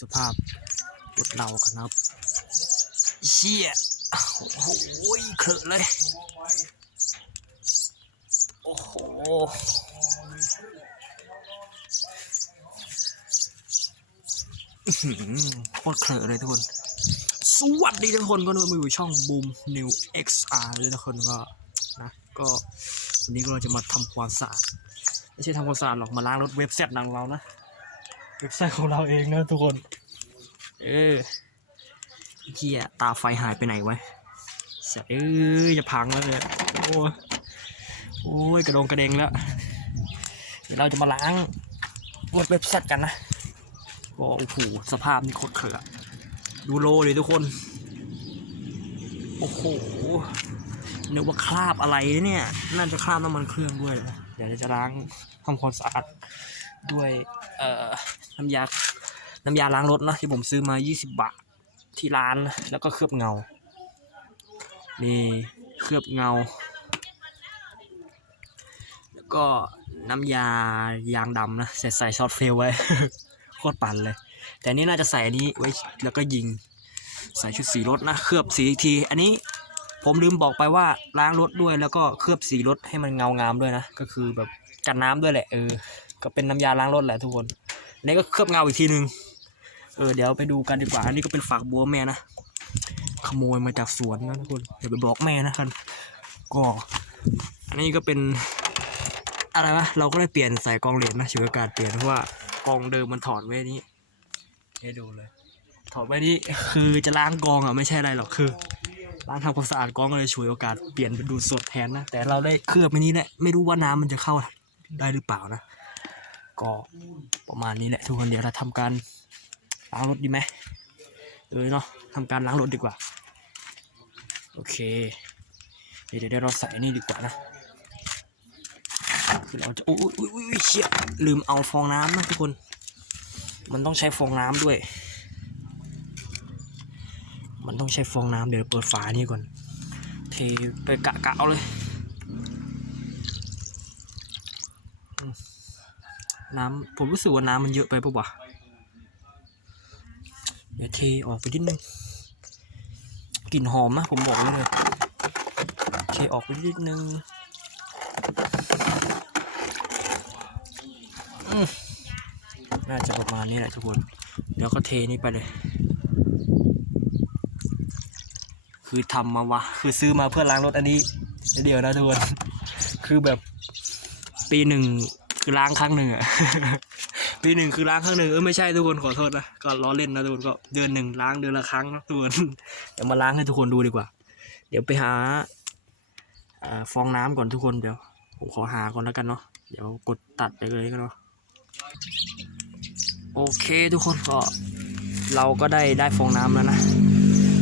สภาพรถเรากันครับเชี่ยโอ้โหเคอะเลย โอ้โหอื้อหือโคตรเคอะเลยทุกคน สวัสดีทุกคนก็มาอยู่ช่อง Boom New XR เลยทุกคนก็นะก็วันนี้เราจะมาทำความสะอาด ไม่ใช่ทำความสะอาดหรอกมาล้างรถเว็บไซต์ของเรานะ เว็บไซต์ของเราเองนะทุกคน เออเฮียตาไฟหายไปไหนวะเสียเอ้ยจะพังแล้วเลยโอ้ยโอ้ยกระดงกระเด็งแล้ว เดี๋ยวเราจะมาล้างรถเว็บไซต์กันนะโอ้โหสภาพนี่โคตรเขื่อะดูโลเลยทุกคน โอ้โหนึกว่าคราบอะไรเนี่ย น่าจะคราบน้ำมันเครื่องด้วยนะเดี๋ยวจะล้างทำความสะอาดด้วย เอ่อ น้ำยา น้ำยาล้างรถนะที่ผมซื้อมา 20 บาทที่ร้านแล้วก็เคลือบเงา นี่เคลือบเงา แล้วก็น้ำยายางดำนะใส่ใส่ช็อตเฟลไว้ โคตรปั่นเลย แต่นี่น่าจะใส่อันนี้ไว้แล้วก็ยิง ใส่ชุดสีรถนะเคลือบสีอีกที อันนี้ผมลืมบอกไปว่าล้างรถด้วยแล้วก็เคลือบสีรถให้มันเงางามด้วยนะ ก็คือแบบกันน้ำด้วยแหละเออ ก็เป็นน้ำยาล้างรถแหละทุกคน นนี้ก็เคลือบเงาอีกทีนึง เออเดี๋ยวไปดูกันดีกว่า อันนี้ก็เป็นฝากบัวแม่นะ ขโมยมาจากสวนนะทุกคนเดี๋ยวไปบอกแม่นะครับก็ อันนี้ก็เป็นอะไรวะเราก็ได้เปลี่ยนใสายกองเหรียญนะฉวยโอกาสเปลี่ยนเพราะว่ากองเดิมมันถอดไว้นี้ให้ดูเลย ถอดไว้นี้คือจะล้างกองอะไม่ใช่อะไรหรอกคือล้างทำความสะอาดกองก็เลยฉวยโอกาสเปลี่ยนเป็นดูดสดแทนนะแต่เราได้เคลือบไปนี้แหละไม่รู้ว่าน้ำมันจะเข้าได้หรือเปล่านะ ก็ประมาณนี้แหละทุกคนเดี๋ยวเราทำการล้างรถดีไหมเออเนาะทำการล้างรถดีกว่า โอเค เดี๋ยวเดี๋ยวเราใส่นี่ดีกว่านะคือเราจะอุ้ยอุ้ยอุ้ยเชี่ยลืมเอาฟองน้ำนะทุกคน มันต้องใช้ฟองน้ำด้วย มันต้องใช้ฟองน้ำเดี๋ยวเปิดฝานี่ก่อนเทไปกะกะเอาเลย น้ำผมรู้สึกว่าน้ำมันเยอะไปปะวะเดี๋ยวเทออกไปนิดนึงกลิ่นหอมนะผมบอกเลยเทออกไปนิดนึงน่าจะประมาณนี้แหละทุกคน เดี๋ยวก็เทนี่ไปเลย คือทำมาวะ คือซื้อมาเพื่อล้างรถอันนี้ เดียวนะทุกคน คือแบบปีหนึ่ง คือล้างครั้งหนึ่งอะปีหนึ่งคือล้างครั้งหนึ่งเออไม่ใช่ทุกคนขอโทษนะก็ล้อเล่นนะทุกคนก็เดือนหนึ่งล้างเดือนละครั้งนะทุกคนเดี๋ยวมาล้างให้ทุกคนดูดีกว่า เดี๋ยวไปหาฟองน้ำก่อนทุกคนเดี๋ยวผมขอหาก่อนแล้วกันเนาะเดี๋ยวกดตัดไปเลยก็เนาะโอเคทุกคนก็เราก็ได้ได้ฟองน้ำแล้วนะ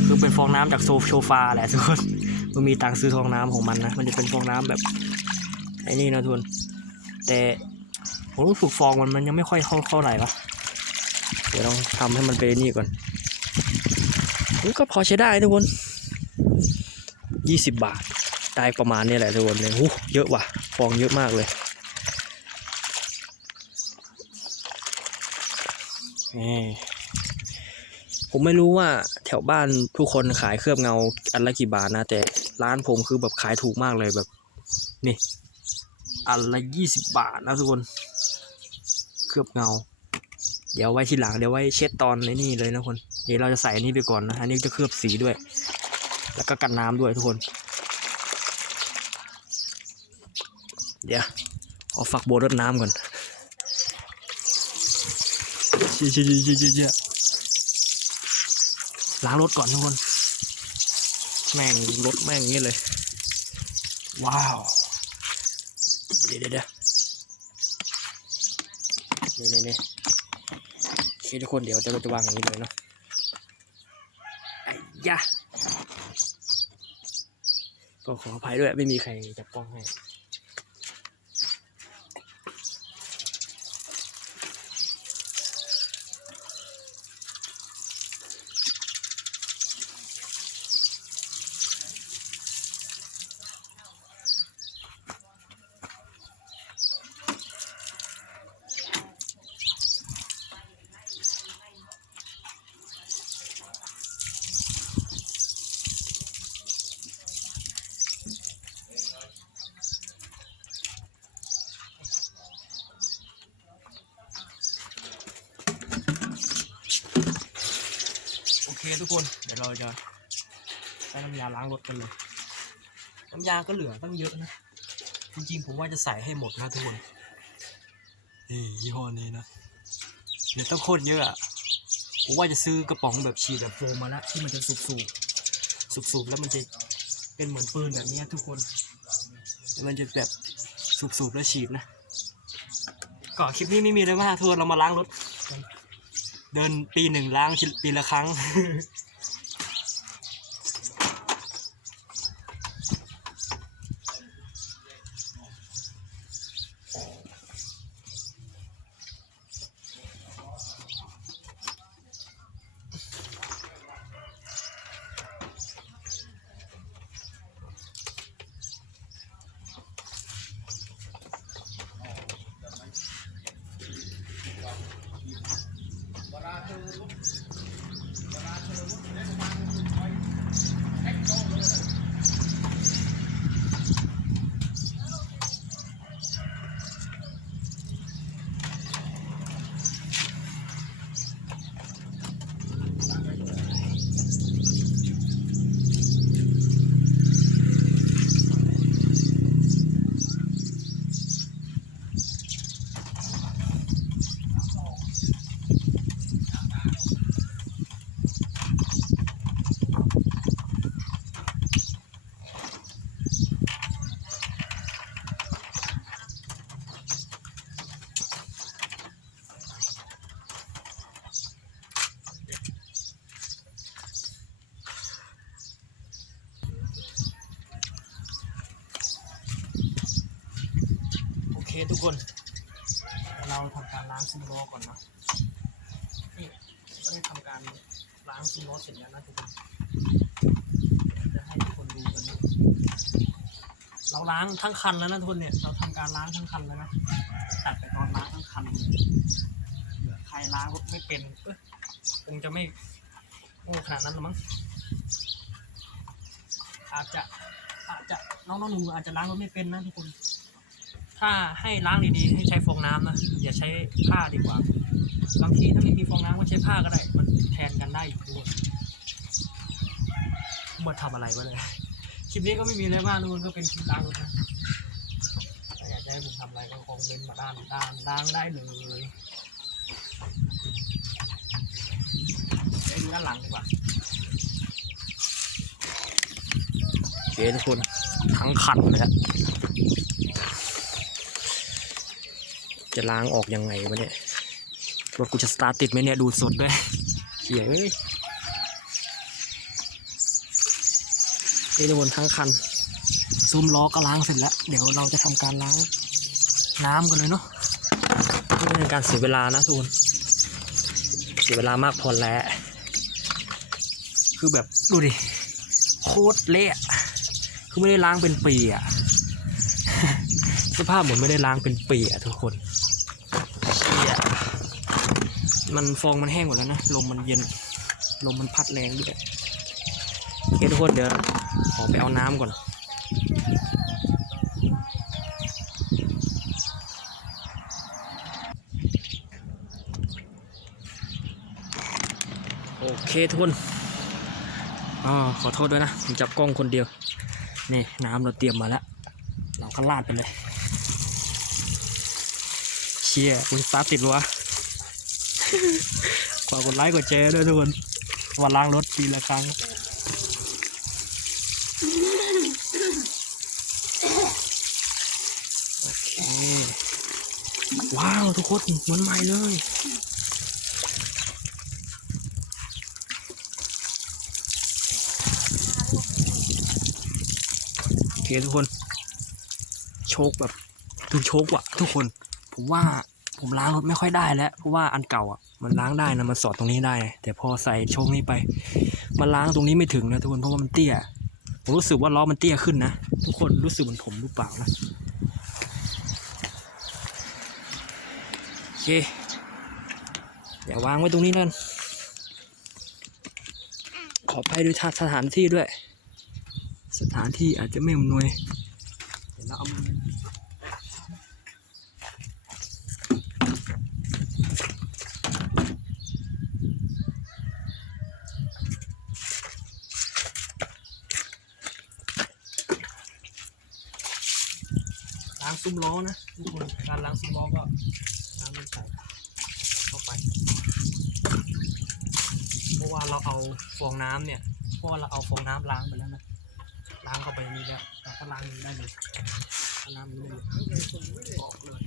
คือเป็นฟองน้ำจากโซโซฟาแหละทุกคนมันมีตังซื้อฟองน้ำของมันนะมันจะเป็นฟองน้ำแบบไอ้นี่นะทุกคนแต่ ผมรู้สึกฟองมันมันยังไม่ค่อยเข้าเข้าไหนวะเดี๋ยวลองทำให้มันเป็นนี่ก่อนมันก็พอใช้ได้ทุกคนยี่สิบบาท ได้ประมาณนี้แหละทุกคนเลยหูเยอะว่ะ ฟองเยอะมากเลย นี่ ผมไม่รู้ว่าแถวบ้านทุกคนขายเคลือบเงาอันละกี่บาทนะ แต่ร้านผมคือแบบขายถูกมากเลยแบบ นี่ อันละยี่สิบบาทนะทุกคน เคลือบเงา เดี๋ยวไว้ทีหลังเดี๋ยวไว้เช็ดตอนในนี่เลยนะคนเดี๋ยวเราจะใส่อันนี้ไปก่อนนะอันนี้จะเคลือบสีด้วย แล้วก็กันน้ำด้วยทุกคน เดี๋ยวเอาฝักบัวรดน้ำก่อนเชี่ยเชี่ยเชี่ยเชี่ยเชี่ยเล้างรถก่อนทุกคน แม่งรถแม่งงนี้เลย ว้าว เดี๋ยวเดี๋ยวเดี๋ยว นี่นี่นี่โอทุกคนเดี๋ยวจะเราจะวางอย่างนี้เลยเนาะไอ้ยะก็ขออภัยด้วยไม่มีใครจับกล้องให้ เคทุกคน เดี๋ยวเราจะใช้น้ำยาล้างรถกันเลย น้ำยาก็เหลือตั้งเยอะนะ จริงๆผมว่าจะใส่ให้หมดนะทุกคนนี่ยี่ห้อนี้นะ เดี๋ยวต้องโคตรเยอะอะผมว่าจะซื้อกระป๋องแบบฉีดแบบโฟมมาล้วที่มันจะสูบสูบสูบสูบๆแล้วมันจะเป็นเหมือนปืนแบบนี้ทุกคน มันจะแบบสูบสูบๆแล้วฉีดนะก็คลิปนี้ไม่มีอะไรมากทุกคนเรามาล้างรถ เดินปีหนึ่งล้างปีละครั้ง โอเคทุกคน เราทำการล้างซิมโลก่อนนะนี่ก็ได้ทำการ ล้างซิมโลเสร็จแล้วนะทุกคนจะให้ทุกคนดูกันนะเราล้างทั้งคันแล้วนะทุกคนเนี่ย เราทำการล้างทั้งคันแล้วนะตัดไปตอนล้างทั้งคันเลยเผื่อใครล้างรถไม่เป็นคงจะไม่โง่ขนาดนั้นหรอมั้งอาจจะอาจจะน้องๆหนูอาจจะล้างรถไม่เป็นนะทุกคน ถ้าให้ล้างดีๆให้ใช้ฟองน้ำนะอย่าใช้ผ้าดีกว่าบางทีถ้าไม่มีฟองน้ำก็ใช้ผ้าก็ได้ มันแทนกันได้อยู่ด้วยเมื่อทำอะไรวะเลยคลิปนี้ก็ไม่มีอะไรมากทุกคนก็เป็นคลิปล้างรถนะถ้าอยากจะให้ผมทำอะไรก็คงเป็นมาด้านด้านล้างได้เลยเดี๋ยวดูด้านหลังดีกว่าโอเคทุกคนทั้งคันเลยอะจะล้างออกยังไงวะเนี่ยรถกูจะสตาร์ทติดไหมเนี่ยดูดสดด้วย เขียเอ้ยนี่ทุกคนทั้งคันซุ้มล้อก็ล้างเสร็จแล้ว เดี๋ยวเราจะทำการล้างน้ำกันเลยเนาะไม่เป็นการเสียเวลานะทุกคนเสียเวลามากพอแล้ว คือแบบดูดิ โคตรเละอะคือไม่ได้ล้างเป็นปีอะสภาพเหมือนไม่ได้ล้างเป็นปีอะทุกคนเหี้ย มันฟองมันแห้งหมดแล้วนะ ลมมันเย็น ลมมันพัดแรงด้วยโอเคทุกคนเดี๋ยวขอไปเอาน้ำก่อนโอเคทุกคนอ๋อขอโทษด้วยนะ ผมจับกล้องคนเดียว นี่น้ำเราเตรียมมาแล้ว เราก็ลาดไปเลย เชียร์คุณสตาร์ติดวะ กว่ากดไลค์กดแชร์ด้วยทุกคน วันล้างรถปีละครั้ง โอเค ว้าวทุกคนเหมือนใหม่เลยโอเคทุกคน โชคแบบถึงโชคว่ะทุกคน ผมว่าผมล้างรถไม่ค่อยได้แล้ว เพราะว่าอันเก่าอะ มันล้างได้นะมันสอดตรงนี้ได้ แต่พอใส่ชคนี้ไป มันล้างตรงนี้ไม่ถึงนะทุกคนเพราะว่ามันเตี้ยผมรู้สึกว่าล้อมันเตี้ยขึ้นนะ ทุกคนรู้สึกเหมือนผมหรือเปล่านะโอเคเดี๋ยววางไว้ตรงนี้นั่นขอไปด้วยสถานที่ด้วย สถานที่อาจจะไม่อำนวยเดี๋ยวเราเอามื อซุ้มล้อนะทุกคนการล้างซุ้มล้อก็น้ำมันใส่เข้าไป เพราะว่าเราเอาฟองน้ำเนี่ยเพราะว่าเราเอาฟองน้ำล้างไปแล้วนะล้างเข้าไปนี่แล้วเราก็ล้างได้เลยน้ำมันไม่หลุดออกเลย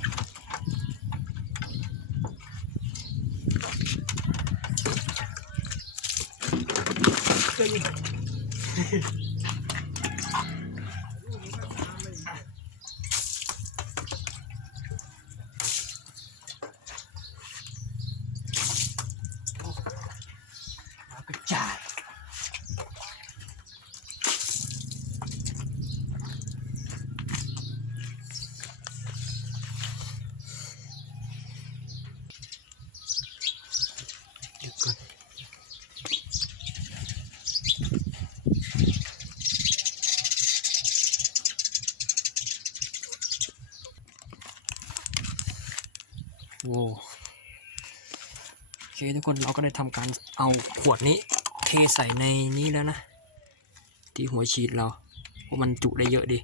เฮ้ยเอากระจาย เดี๋ยวก่อน โว้โอเคทุกคนเราก็ได้ทำการเอาขวดนี้เทใส่ในนี้แล้วนะ ที่หัวฉีดเราเพราะมันจุได้เยอะดี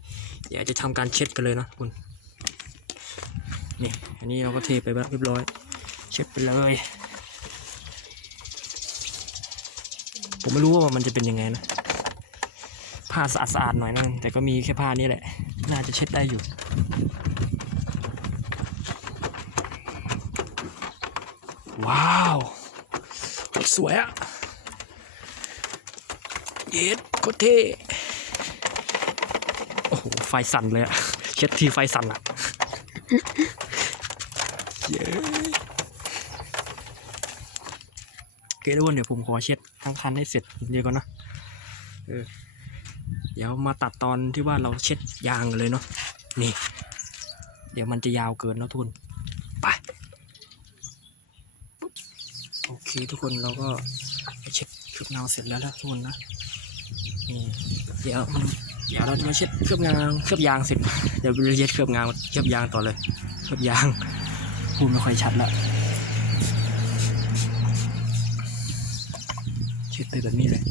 เดี๋ยวจะทำการเช็ดกันเลยนะคุณนี่อันนี้เราก็เทไปแบบเรียบร้อย เช็ดไปเลย ผมไม่รู้ว่ามันจะเป็นยังไงนะผ้าสะอาดๆหน่อยนึงแต่ก็มีแค่ผ้านี้แหละ น่าจะเช็ดได้อยู่ ว้าว สวยอะเย็ดโคตรเท่โอ้โห ไฟสั่นเลยอะเช็ดทีไฟสั่นอะเย้เคทุกคนเดี๋ยวผมขอเช็ดทั้งคันให้เสร็จเดี๋ยวก่อนนะเดี๋ยวมาตัดตอนที่ว่าเราเช็ดยางกันเลยเนาะนี่ เดี๋ยวมันจะยาวเกินแล้วทุกคนไป คทุกคนเราก็เช็ดเคลือบเงาเสร็จแล้วนะทุกคนนะนี่เดี๋ยวเดี๋ยวเราจะมาเช็ดเคลือบยางเคลือบยางเสร็จเดี๋ยวเราเช็ดเคลือบยางเคลือบยางต่อเลยเคลือบยางพูดไม่ค่อยชัดละเช็ดไปแบบนี้เลย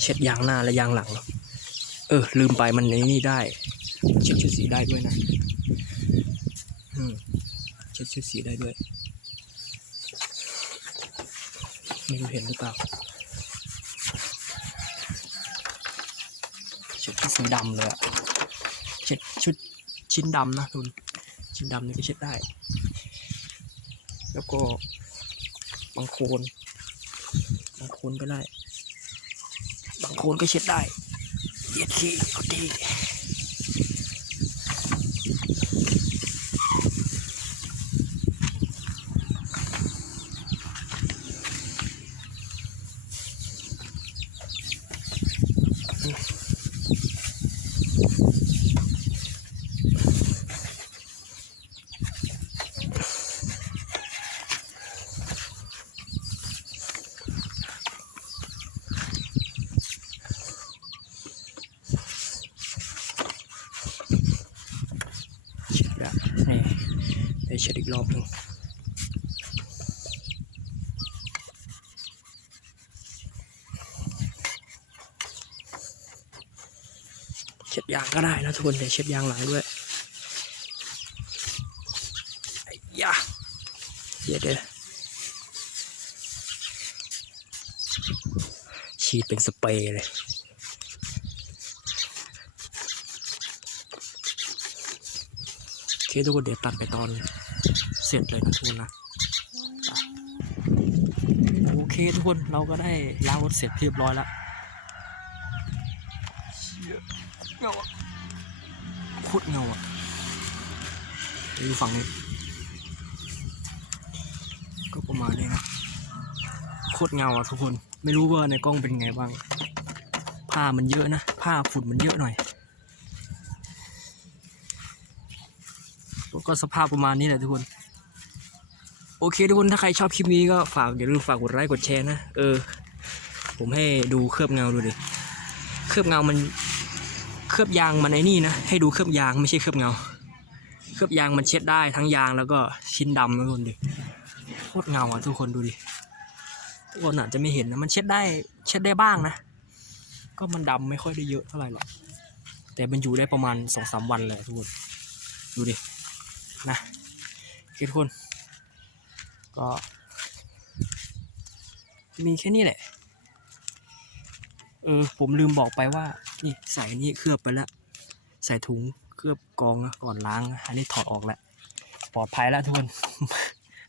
เช็ดยางหน้าและยางหลังเนอะเออลืมไปมันในนี่ได้ เช็ดชุดสีได้ด้วยนะ เช็ดชุดสีได้ด้วยไม่รู้เห็นหรือเปล่าเช็ดชุดสีดำเลยอะเช็ดชุดชิ้นดำนะคุณชิ้นดำนี่ก็เช็ดได้ แล้วก็บางโคนบางโคนก็ได้ บางโคนก็เช็ดได้เย็ดขี้ก็ดี เช็ดแล้วนี่ เช็ดอีกรอบหนึ่งเช็ดยางก็ได้นะทุกคนเดี๋ยวเช็ดยางหลังด้วยไอ้ยาเยวเดี๋ยฉีดเป็นสเปรย์เลย โอ เคทุกคนเดี๋ยวตัดไปตอนเสร็จเลยนะทุกคนนะโอเคทุกคนเราก็ได้ล้างรถเสร็จเรียบร้อยแล้วเงาอะโคตรเงาอะเดี๋ยวดูฝั่งนี้ ก็ประมาณนี้นะโคตรเงาอะทุกคน ไม่รู้ว่าในกล้องเป็นไงบ้าง ผ้ามันเยอะนะ ผ้าฝุ่นมันเยอะหน่อย ก็สภาพประมาณนี้แหละทุกคน โอเคทุกคนถ้าใครชอบคลิปนี้ก็ฝากอย่าลืมฝากกดไลค์กดแชร์นะ เออ ผมให้ดูเคลือบเงาดูดิ เคลือบเงามัน เคลือบยางมันไอ้นี่นะ ให้ดูเคลือบยางไม่ใช่เคลือบเงา เคลือบยางมันเช็ดได้ทั้งยางแล้วก็ชิ้นดำนะทุกคนดิโคตรเงาอะทุกคนดูดิทุกคนอาจจะไม่เห็นนะมันเช็ดได้เช็ดได้บ้างนะ ก็มันดำไม่ค่อยได้เยอะเท่าไหร่หรอกแต่มันอยู่ได้ประมาณสองสามวันเลยทุกคนดูดิ นะโอเคทุกคน ก็ มีแค่นี้แหละ เออ ผมลืมบอกไปว่า นี่ใส่นี้เคลือบไปแล้ว ใส่ถุงเคลือบกองก่อนล้าง อันนี้ถอดออกแล้ว ปลอดภัยแล้วทุกคน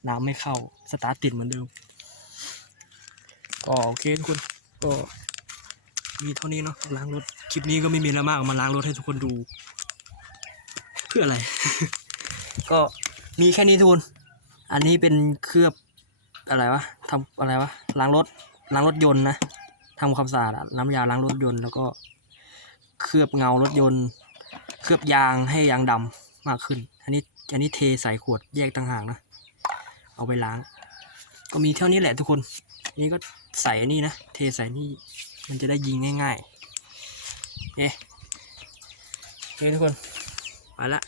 น้ำไม่เข้า สตาร์ทติดเหมือนเดิม ก็โอเคทุกคน ก็มีเท่านี้เนาะล้างรถ คลิปนี้ก็ไม่มีอะไรมากมาล้างรถให้ทุกคนดู เพื่ออะไร ก็มีแค่นี้ทุน อันนี้เป็นเคลือบอะไรวะทำอะไรวะล้างรถล้างรถยนต์นะทำความสะอาดน้ำยาล้างรถยนต์แล้วก็เคลือบเงารถยนต์ เคลือบยางให้ยางดำมากขึ้น อันนี้อันนี้เทใส่ขวดแยกต่างหากนะ เอาไปล้าง ก็มีเท่านี้แหละทุกคน นี่ก็ใส่อันนี้นะ เทใส่นี่ มันจะได้ยิงง่ายๆเอ๊ะโอเคทุกคน ไปละ